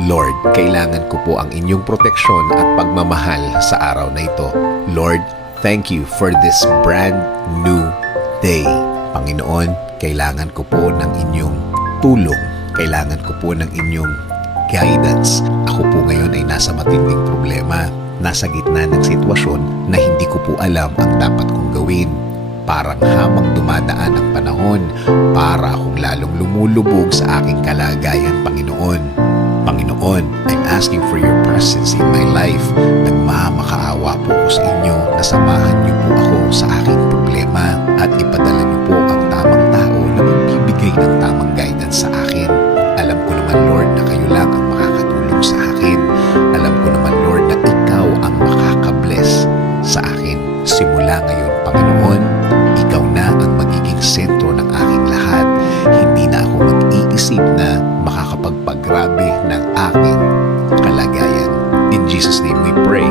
Lord, kailangan ko po ang inyong proteksyon at pagmamahal sa araw na ito. Lord, thank you for this brand new day. Panginoon, kailangan ko po ng inyong tulong. Kailangan ko po ng inyong guidance. Ako po ngayon ay nasa matinding problema. Nasa gitna ng sitwasyon na hindi ko po alam ang dapat kong gawin. Parang habang dumadaan ang panahon, para akong lalong lumulubog sa aking kalagayan, Panginoon. Panginoon, I'm asking for your presence in my life. Nagmamakaawa po ako sa inyo na samahan niyo po ako sa aking problema at ipadala niyo po ang tamang tao na magbibigay ng tamang guidance sa akin. Alam ko naman, Lord, na kayo lang ang makakatulong sa akin. Alam ko naman, Lord, na ikaw ang makakabless sa akin. Simula ngayon, Panginoon, ikaw na ang magiging sentro ng aking lahat. Hindi na ako mag-iisip na makakapagpagrabe ng aking kalagayan. In Jesus' name we pray.